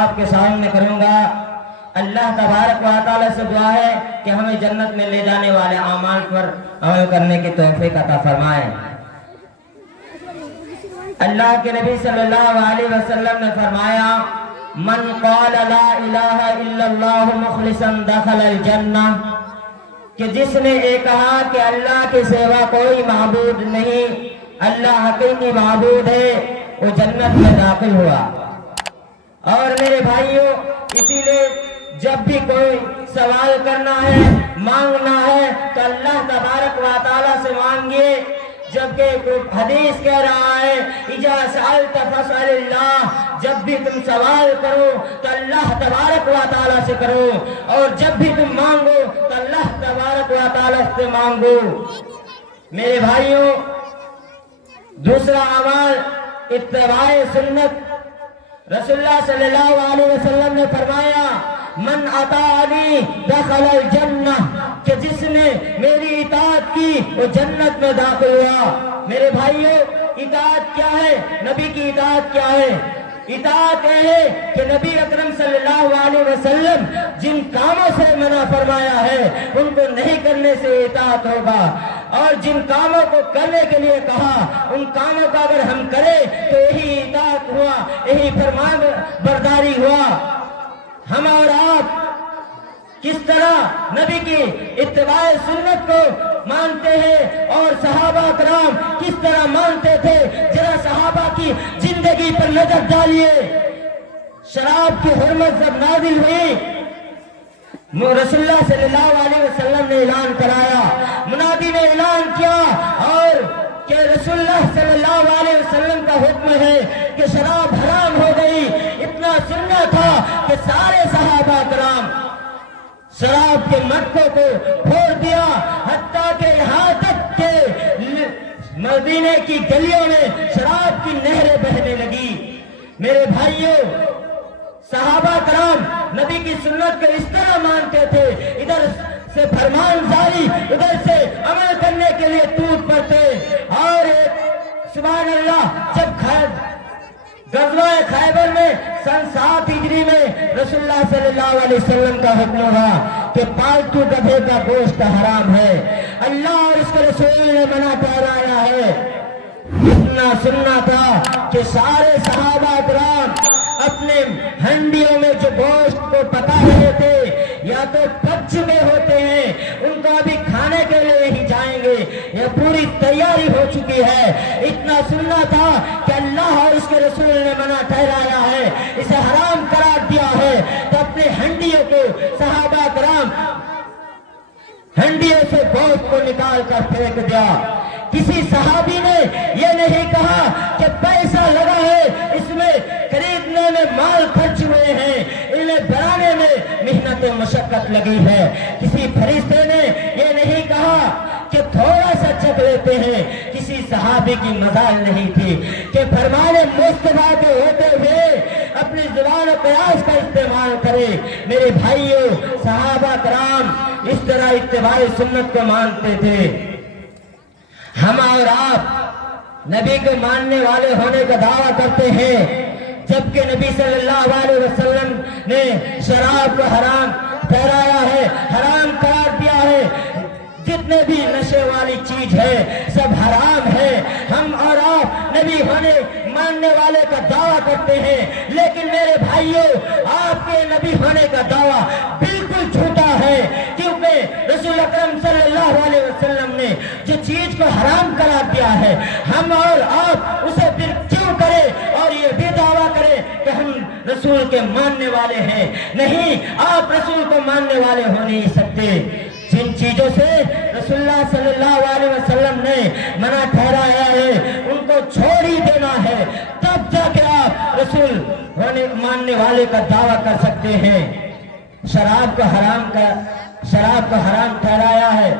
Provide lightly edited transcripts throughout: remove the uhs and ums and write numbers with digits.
آپ کے سامنے کروں گا۔ اللہ تبارک و تعالی سے دعا ہے کہ ہمیں جنت میں لے جانے والے اعمال پر عمل کرنے کی توفیق عطا فرمائے۔ اللہ کے نبی صلی اللہ علیہ وسلم نے فرمایا، من قال لا الہ الا اللہ مخلصا دخل الجنہ، کہ جس نے یہ کہا کہ اللہ کے سوا کوئی معبود نہیں، اللہ حقیقی معبود ہے، وہ جنت میں داخل ہوا۔ اور میرے بھائیوں، اسی لیے جب بھی کوئی سوال کرنا ہے، مانگنا ہے، تو اللہ تبارک و تعالیٰ سے مانگیے، جبکہ حدیث کہہ رہا ہے اذا سألت فاسأل اللہ، جب بھی تم سوال کرو تو اللہ تبارک و تعالیٰ سے کرو، اور جب بھی تم مانگو تو اللہ تبارک و تعالیٰ سے مانگو۔ میرے بھائیوں، دوسرا عمل اتباع سنت۔ رسول اللہ صلی اللہ علیہ وسلم نے فرمایا، من اطاعنی دخل الجنہ، کہ جس نے میری اطاعت کی وہ جنت میں داخل ہوا۔ میرے بھائیوں، اطاعت کیا ہے؟ نبی کی اطاعت کیا ہے؟ اطاعت ہے کہ نبی اکرم صلی اللہ علیہ وسلم جن کاموں سے منع فرمایا ہے ان کو نہیں کرنے سے اطاعت ہوگا، اور جن کاموں کو کرنے کے لیے کہا ان کاموں کا اگر ہم کریں تو یہی اطاعت ہوا، یہی فرمان برداری ہوا۔ ہم اور آپ کس طرح نبی کی اتباع سنت کو مانتے ہیں اور صحابہ کرام کس طرح مانتے تھے، ذرا صحابہ کی زندگی پر نظر ڈالیے۔ شراب کی حرمت جب نازل ہوئی، رسول اللہ صلی اللہ علیہ وسلم نے اعلان کرایا، منادی نے اعلان کیا، اور کہ رسول اللہ صلی اللہ علیہ وسلم کا حکم ہے کہ شراب حرام ہو گئی۔ اتنا سننا تھا کہ سارے صحابہ کرام شراب کے مٹکوں کو پھوڑ دیا، حتیٰ کہ یہاں تک کہ مدینے کی گلیوں میں شراب کی نہریں بہنے لگی۔ میرے بھائیوں، صحابہ کرام نبی کی سنت کو اس طرح مانتے تھے، ادھر سے فرمان جاری، ادھر سے عمل کرنے کے لیے ٹوٹ پڑتے۔ اور سبحان اللہ، جب غزوہ خیبر میں سن 7 ہجری میں رسول اللہ صلی اللہ علیہ وسلم کا حکم ہوا کہ پالتو گدھے کا گوشت حرام ہے، اللہ اور اس کے رسول نے منع ٹھہرایا ہے۔ اتنا سننا تھا کہ سارے صحابہ کرام اپنے ہنڈیوں میں جو گوشت کو پکا رہے تھے، یا تو پک چکے ہوتے ہیں، ان کو ابھی کھانے کے لیے ہی جائیں گے، یا پوری تیاری ہو چکی ہے۔ اتنا سننا تھا کہ اللہ اور اس کے رسول نے منع ٹھہرایا ہے، اسے حرام قرار دیا ہے، تو اپنے ہنڈیوں کو صحابہ کرام ہنڈیوں سے گوشت کو نکال کر پھینک دیا۔ کسی صحابی نے یہ نہیں کہا کہ پیسہ لگا ہے، اس میں خریدنے میں مال خرچ ہوئے ہیں، انہیں بنانے میں محنت و مشقت لگی ہے۔ کسی فرشتے نے یہ نہیں کہا کہ تھوڑا سا چکھ لیتے ہیں۔ کسی صحابی کی مجال نہیں تھی کہ فرمان مصطفیٰ کے ہوتے ہوئے اپنی زبان و قیاس کا استعمال کرے۔ میرے بھائیوں، صحابہ کرام اس طرح اتباع سنت کو مانتے تھے۔ ہم اور آپ نبی کو ماننے والے ہونے کا دعویٰ کرتے ہیں، جبکہ نبی صلی اللہ علیہ وسلم نے شراب کو حرام ٹھہرایا ہے، حرام قرار دیا ہے۔ جتنے بھی نشے والی چیز ہے سب حرام ہے۔ ہم اور آپ نبی ہونے ماننے والے کا دعویٰ کرتے ہیں، لیکن میرے بھائیوں، آپ کے نبی ہونے کا دعویٰ بالکل جھوٹا ہے، کیونکہ رسول اکرم صلی اللہ علیہ وسلم نے جو چیز کو حرام قرار دیا ہے، ہم اور آپ اسے پھر کیوں کریں اور یہ بھی دعویٰ کریں کہ ہم رسول کے ماننے والے ہیں؟ نہیں، آپ رسول کو ماننے والے ہو نہیں سکتے۔ جن چیزوں سے رسول اللہ صلی اللہ علیہ وسلم نے منع ٹھہرایا ہے ان کو چھوڑ ہی دینا ہے، تب جا کے آپ رسول ہونے ماننے والے کا دعویٰ کر سکتے ہیں۔ شراب کو حرام ٹھہرایا ہے،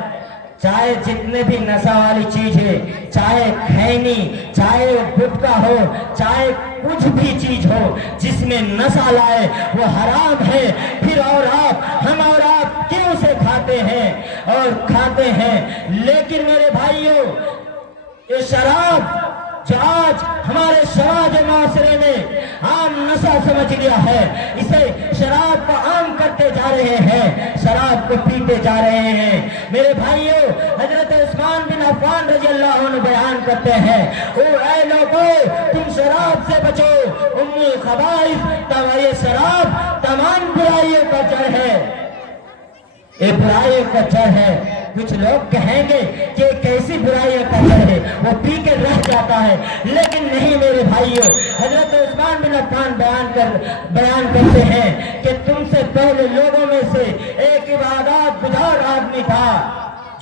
چاہے جتنے بھی نشہ والی چیز ہے، چاہے کھینی، چاہے گٹکا ہو، چاہے کچھ بھی چیز ہو جس میں نشہ لائے وہ حرام ہے۔ پھر ہم اور آپ کیوں سے کھاتے ہیں اور کھاتے ہیں؟ لیکن میرے بھائیوں، یہ شراب جو آج ہمارے سماج معاشرے نے عام نشہ سمجھ لیا ہے، اسے شراب کو عام کرتے جا رہے ہیں، شراب کو پیتے جا رہے ہیں۔ میرے بھائیوں، حضرت عثمان بن عفان رضی اللہ عنہ بیان کرتے ہیں، اے لوگوں تم شراب سے بچو، ام الخبائث، یہ شراب تمام برائیوں کا جڑ ہے، یہ برائیوں کا جڑ ہے۔ کچھ لوگ کہیں گے کہ کیسی برائیوں کا جڑ ہے، وہ پی کے رہ جاتا ہے، لیکن نہیں میرے بھائیوں، حضرت عثمان بن عفان بیان کرتے ہیں کہ تم سے پہلے لوگوں میں سے ایک عبادات گزار آدمی تھا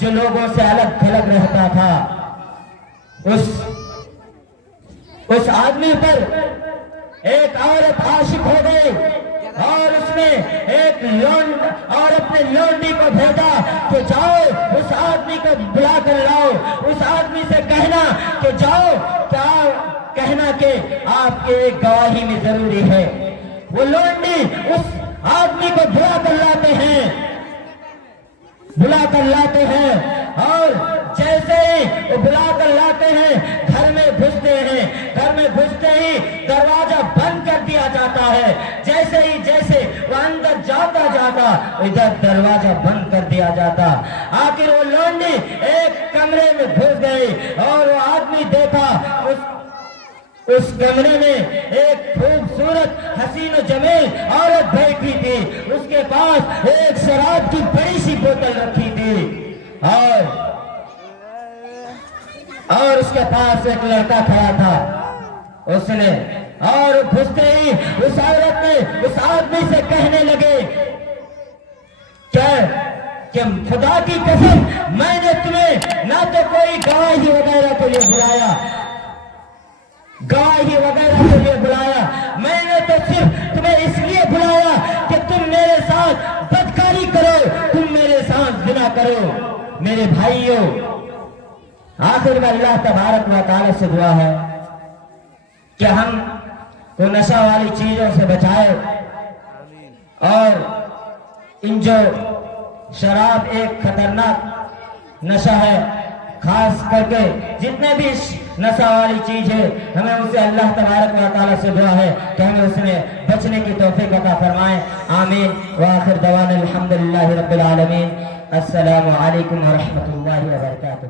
جو لوگوں سے الگ تھلگ رہتا تھا۔ اس آدمی پر ایک عورت عاشق ہو گئی اور اس نے ایک اور اپنے لونڈی کو بھیجا کہ جاؤ اس آدمی کو بلا کر لاؤ، اس آدمی سے کہنا کہ جاؤ کہنا کہ آپ کے ایک گواہی میں ضروری ہے۔ وہ لونڈی اس آدمی کو بلا کر لاتے ہیں اور جیسے ہی وہ بلا کر لاتے ہیں گھر میں گھستے ہی دروازہ بند کر دیا جاتا ہے، جیسے وہ اندر جاتا ادھر دروازہ بند کر دیا جاتا۔ آخر وہ لونڈی ایک کمرے میں گھس گئی اور وہ آدمی دیکھا اس کمرے میں ایک خوبصورت حسین و جمیل عورت بیٹھی تھی، اس کے پاس ایک شراب کی بڑی سی بوتل رکھی تھی اور اس کے پاس ایک لڑکا کھڑا تھا۔ اس نے اور گھستے ہی اس عورت نے اس آدمی سے کہنے لگے کہ خدا کی قسم میں نے تمہیں نہ تو کوئی گواہی وغیرہ کے لیے بلایا، میں نے تو صرف تمہیں اس لیے بلایا کہ تم میرے ساتھ بدکاری کرو، تم میرے ساتھ زنا کرو۔ میرے بھائیوں، آخر میں اللہ تبارک و تعالی سے دعا ہے کہ ہم کو نشہ والی چیزوں سے بچائے، اور ان جو شراب ایک خطرناک نشہ ہے، خاص کر کے جتنے بھی نشہ والی چیز ہے، ہمیں اسے اللہ تبارک و تعالی سے دعا ہے کہ ہمیں اس میں بچنے کی توفیق عطا فرمائے۔ آمین۔ وآخر دعوانا الحمدللہ رب العالمین۔ السلام علیکم ورحمۃ اللہ وبرکاتہ۔